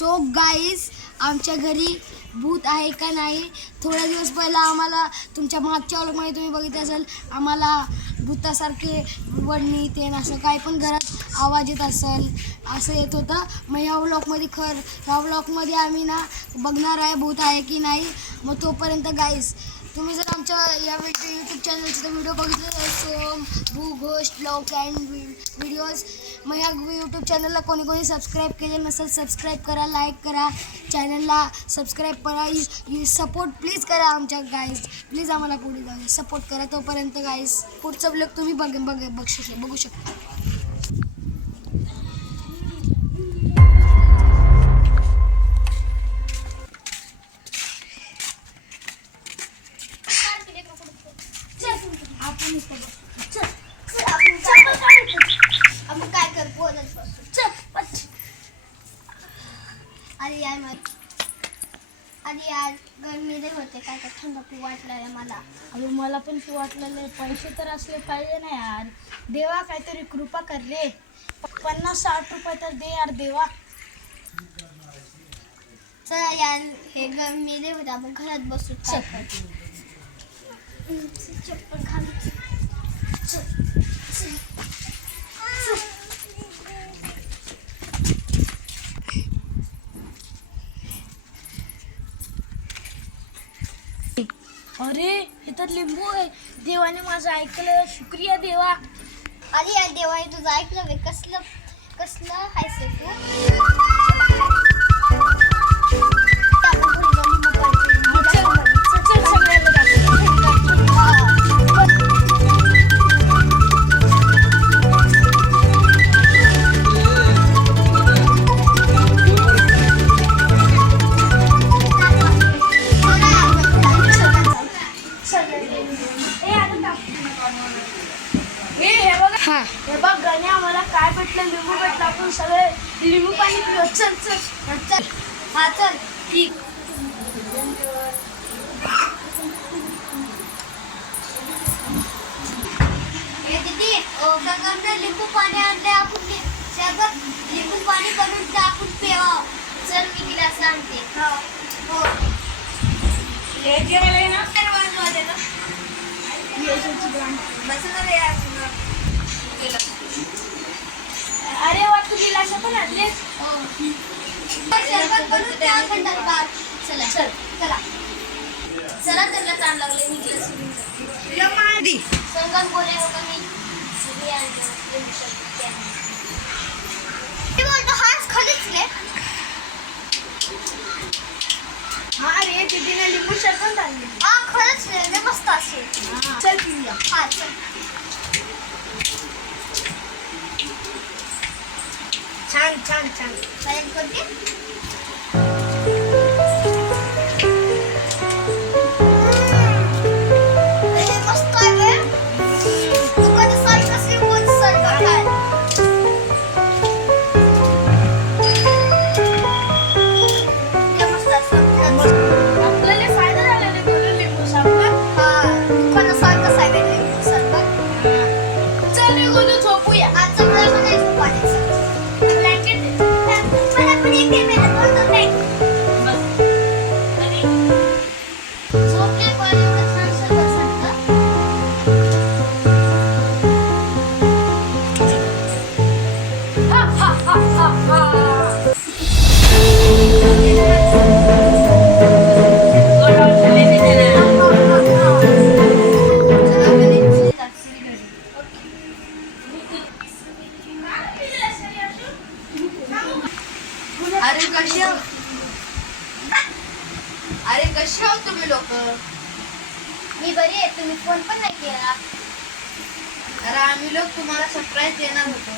So guys, आमच्या घरी भूत आहे का नाही, थोड्या दिवस पहिला आम्हाला तुमच्या मागच्या व्लॉगमध्ये तुम्ही बघितलं असेल, आम्हाला भूतासारखे वडणी ते असं काही पण घरात आवाज येत असेल असं येत होतं. मग ह्या व्लॉगमध्ये आम्ही ना बघणार आहे भूत आहे की नाही. मग तोपर्यंत गाईज, तुम्ही जर आमच्या या यूट्यूब चॅनलचे व्हिडिओ बघितले सोम भू घोस्ट ब्लॉग अँड व्हिडिओज, मग ह्या यूट्यूब चॅनलला कोणी सबस्क्राईब केले नसेल, सबस्क्राईब करा, लाईक करा, चॅनलला सबस्क्राईब करा, सपोर्ट प्लीज करा आमच्या गाईज, प्लीज आम्हाला पुढे जाऊ सपोर्ट करा. तोपर्यंत गाईज पुढचं ब्लॉग तुम्ही बघू शकता. अरे यार गरमीले होते काय का थंड खूप वाटलं मला. अरे मला पण खूप वाटलेलं. पैसे तर असले पाहिजे ना यार. देवा काहीतरी कृपा कर रे. 50-60 रुपये तर दे यार देवा. चला यार, हे गरमीले होते, आपण घरात बसू. चप्पल घालू. अरे हे तर लिंबू आहे. देवाने माझं ऐकलं, शुक्रिया देवा. अरे यार देवा, हे तुझं ऐकलं वे. कसलं हायसे तू. हे बघ गण्या, मला काय भेटलं, लिंबू भेटला. आपण सगळे लिंबू पाणी पिलो. चल चल चल. हा चल ठीक. दीदी गंगाने लिंबू पाणी आणले, आपण लिंबू पाणी करून टाकून पेवा. चल मी गिलास आणते. हो अरे वा, तू गिलास पण आणलेस. सरबत बनवून त्या थंडगार. चला चल चला चला. त्यांना ताण लागले. मी गिलास संगम बोले होगा मी बोलतो. हाच खलीच रे. हा रे, दीदीने लिंबू सरबत आणले. हा खरंच रे, मस्त असेल. चल पिऊया. हा चल. छान छान छान. काय करते. मस्त आहे रे. तू कधी साई कसली बोल सरबत आहे. मस्त असं आपल्याला फायदा झाला रे बोलून लिंबू सरबत. हा दुकान सारखं साई लिंबू सरबत. चल रे गोलू, झोपूया. आजचं मला पण नाही झोपायचं. ब्लँकेट दे. मला पण एक दे, मेरा दोन दोन नाही. झोपले पण एवढं छान सरबत सांगतं. हा हा हा हा हा. अरे कशी आहोत तुम्ही लोक. मी बरी आहे. तुम्ही फोन पण नाही केला. अरे आम्ही लोक तुम्हाला सरप्राईज देणार होतो.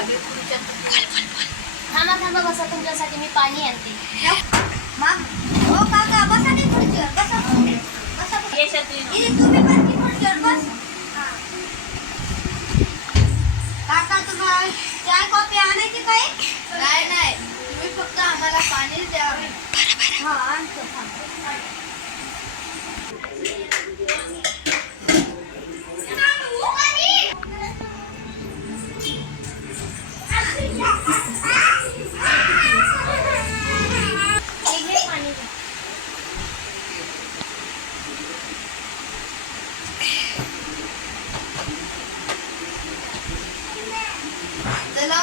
अभि पुढच्या थांबा बसा, तुमच्यासाठी मी पाणी आणते. हो काका, बसा नाही खुर्चीवर. बसा बसा. तुम्ही पण ती खुर्चीवर बस. काका, तुम्हाला चाय कॉफी आणायची काय. नाही, तुम्ही फक्त आम्हाला पाणी द्या. हा आणतो.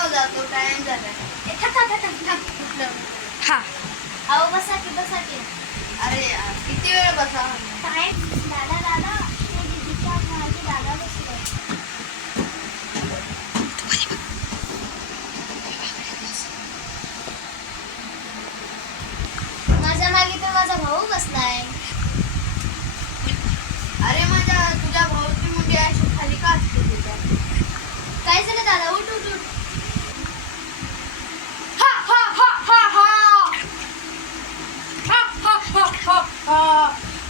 हो जातो, टाइम झाला. कुठलं? हा अहो बसा की अरे यार, किती वेळ बसा. दादा दादा ते दीदीच्या मागे दादा बसले. माझ्या मागे तर माझा भाऊ बसलाय. अरे तुझ्या भाऊची मुंडी अशी खाली का असते तुझ्या? काय झालं दादा? उठ उठ उठ.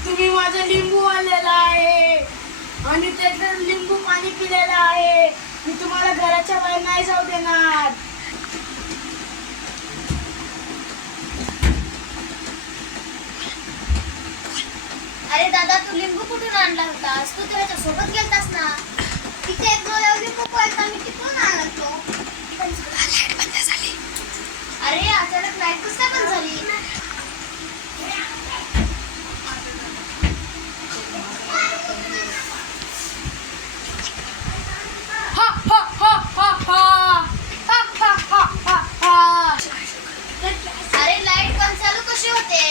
तुम्ही माझा लिंबू आणलेला आहे आणि त्याचं लिंबू पाणी पिलेलं आहे. मी तुम्हाला घराच्या बाहेर नाही जाऊ देणार. अरे दादा तू लिंबू कुठून आणला होतास? तू त्याच्या सोबत गेलतास ना. तिथे एक डोळ्यावर लिंबू पडता मी तिथून आणला तो. लाईट बंद झाली. अरे अचानक लाईट कसं काय बंद झाली? अरे लाईट बंद चालू कशी होते?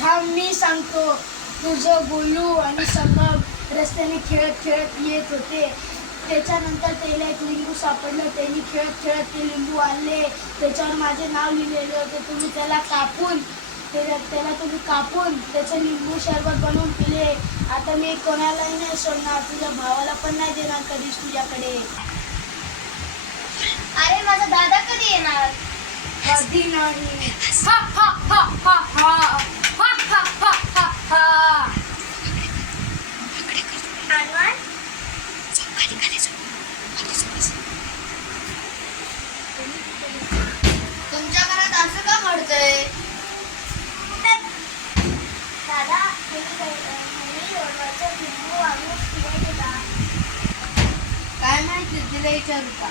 थांब मी सांगतो. तुझं गोलू आणि सगळं रस्त्याने खेळत खेळत येत होते. त्याच्यानंतर त्याला एक लिंबू सापडलं. त्यांनी खेळत खेळत ते लिंबू आणले. त्याच्यावर माझे नाव लिहिलेले होते. तुम्ही त्याला कापून तुम्ही कापून त्याचं लिंबू शरबत बनवून पिले. आता मी कोणालाही नाही सोडणार. तुझ्या भावाला पण नाही देणार कधीच तुझ्याकडे. अरे माझा दादा कधी येणार? कधी नाही. हा हा हा हा हा हा हा हा हा हा. आणवान? तुमच्या घरात असं का घडतंय? दादा मी वरवरचा लिंबू आणून पिले का? काय माहिती, तिला विचारू का?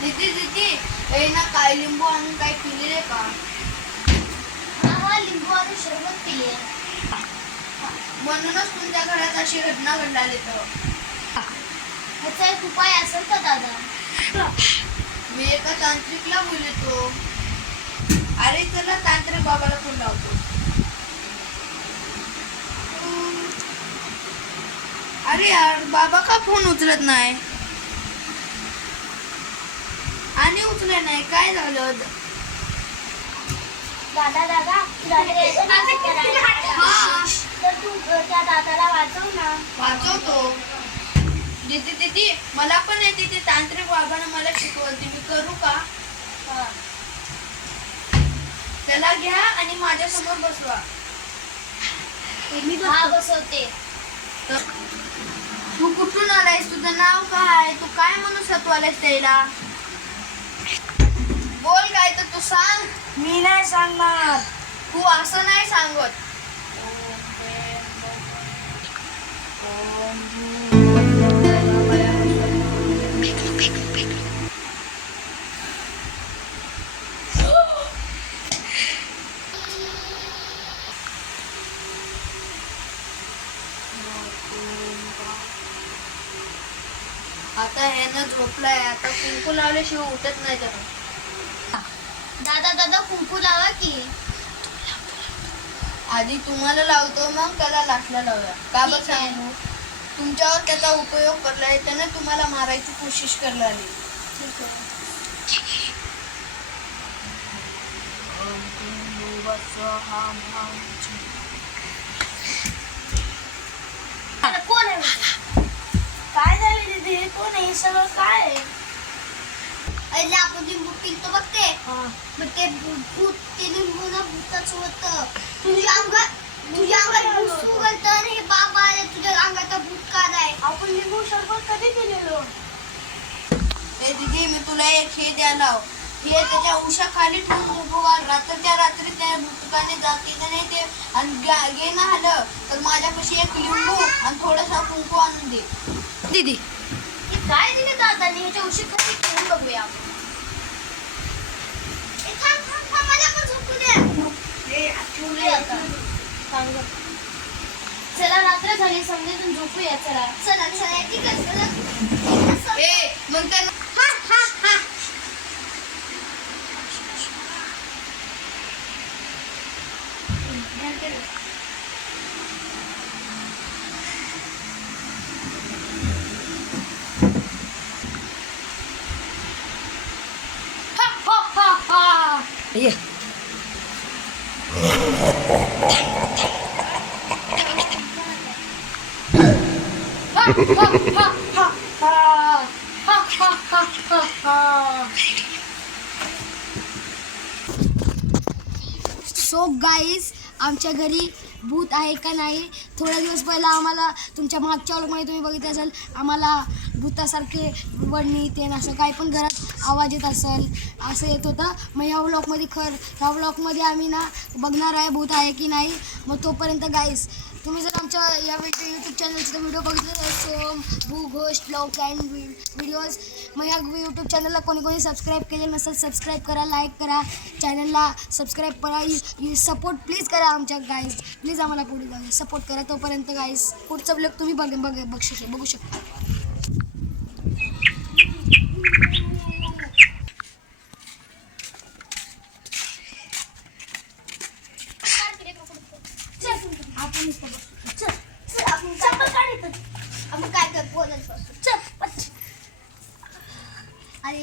दीदी हे ना काय लिंबू आणून काय पिलेले का? हा लिंबू आणून शरबत पिले. म्हणूनच तुमच्या घरात अशी घटना घडली. तर ह्याचा एक उपाय असेल का दादा? मी एका तांत्रिकला बोलतो. अरे चला तांत्रिक बाबाला फोन लावतो. अरे यार, बाबा का फोन उचलत नाही? आणि उचलत नाही, काय झालं? दादा हा. तर तू त्या दादाला वाचव ना. वाचवतो. दीदी मला पण येते ते तांत्रिक बाबाने मला शिकवते. मी करू का? त्याला घ्या आणि माझ्या समोर बसवा. हा बसवते. तू कुठून आलायस? तुझं नाव काय? तू काय म्हणून सत्वालायस त्याला? बोल काय तर तू सांग. मी नाही सांगणार. तू असं नाही सांगत. आता ह्यानं झोपलाय. आता कुंकू लावल्याशिवाय उठत नाही त्यानं. दादा कुंकू लावा की. आधी तुम्हाला लावतो, मग त्याला लाटला लावूया. का बरं ठीक आहे. सांगू? तुमच्यावर त्याचा उपयोग करलाय. त्याने तुम्हाला मारायची कोशिश करला. ठीक आहे. अरे कोण आहे? काय झाले दीदी? हे कोण आहे? हे सगळं काय आहे? अरे आपण लिंबू पिलतो बघते. मग ते भूत ते लिंबू ना भूताचं होतं. तुझ्या अंगात भूत सुगलतं आणि हे बाबा आले तुझ्या अंगात भूत काढाय. आपण लिंबू शरबत कधी पिलेलो? ए दीदी, मी तुला एक हे द्यायला. हे त्याच्या उशाखाली ठेवून उपवास रात्रच्या रात्री त्या भूतकाने जाते नाही ते. आणि गे ना आलं तर माझ्यापाशी एक लिंबू आणि थोडासा कुंकू आणून दे. दीदी हे काय दिले दादाने? ह्याच्या उशी खाली ठेवून बघूया आपण. ए, थांब, मला पण झोपू दे. ठेवले आता. चला रात्र झाली, समजून झोपूया. चला ठीक आहे. चला असं ए मग त्या हा हा हा ये सो गाईज आमच्या घरी भूत आहे का नाही. थोड्या दिवस पहिला आम्हाला तुमच्या मागच्या व्लॉगमध्ये तुम्ही बघितलं असेल आम्हाला भूतासारखे वडणी ते असं काही पण घरात आवाज येत असेल असं येत होतं. मग ह्या व्लॉगमध्ये आम्ही ना बघणार आहे भूत आहे की नाही. मग तोपर्यंत गाईज तुम्ही जर आमच्या या यूट्यूब चॅनलचा व्हिडिओ बघितले सोम भू घोष ब्लॉग अँड व्हिडिओज. मग या यूट्यूब चॅनलला कोणी सबस्क्राईब केले नसेल सबस्क्राईब करा, लाईक करा, चॅनलला सबस्क्राईब करा, सपोर्ट प्लीज करा आमच्या गाईज. प्लीज आम्हाला पुढे जाऊ सपोर्ट करा. तोपर्यंत गाईज पुढचा ब्लॉग तुम्ही बघू शकता. आपण चप्पल काढ आपण काय कर बोलत बसू. अरे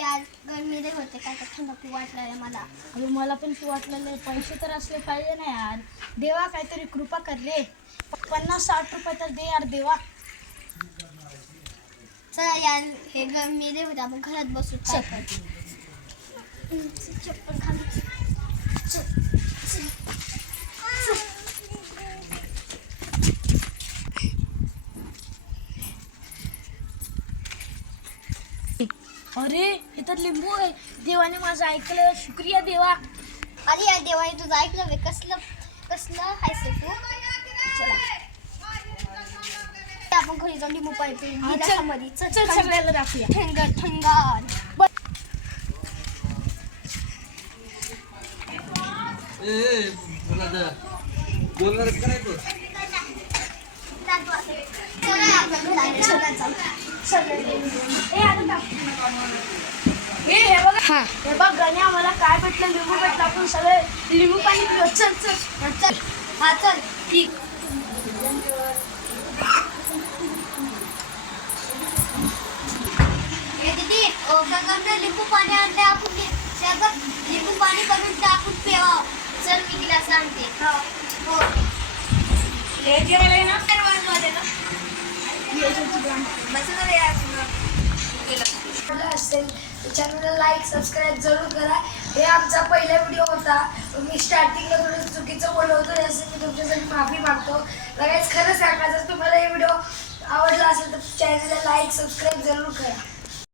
यार गरमी लय होते काय तर थंड खूप वाटलं मला. अरे मला पण तू वाटलेलं पैसे तर असले पाहिजे ना यार. देवा काहीतरी कृपा कर रे. 50-60 रुपये तर दे यार देवा. चला यार हे गरमी लय होते आपण घरात बसू. चप्पल खाली अरे हे तर लिंबू आहे. देवाने माझं ऐकलं. शुक्रिया देवा. अरे यार देवा हे तुझं ऐकलं वे कसलं हायसे तू. चला आपण घरी जाऊन लिंबू पाणी पिऊ. चल सगळ्याला दाखवूया. थंगार बोलणार करायचं हे बघ गणे आम्हाला काय भेटलं लिंबू भेटलं. आपण सगळे लिंबू पाणी पिऊ. चल हा चल ठीक. दीदी गंगाने लिंबू पाणी आणले आपण लिंबू पाणी करून ते आपण प्यावा. चल मी तिला सांगते. हो असेल चॅनलला लाईक सबस्क्राईब जरूर करा. हे आमचा पहिला व्हिडिओ होता. मी स्टार्टिंगला थोडं चुकीचं बोललो होतं त्यासाठी तुमच्यासाठी माफी मागतो. लगेच खरं सांगा जर तुम्हाला हे व्हिडिओ आवडला असेल तर चॅनलला लाईक सबस्क्राईब जरूर करा.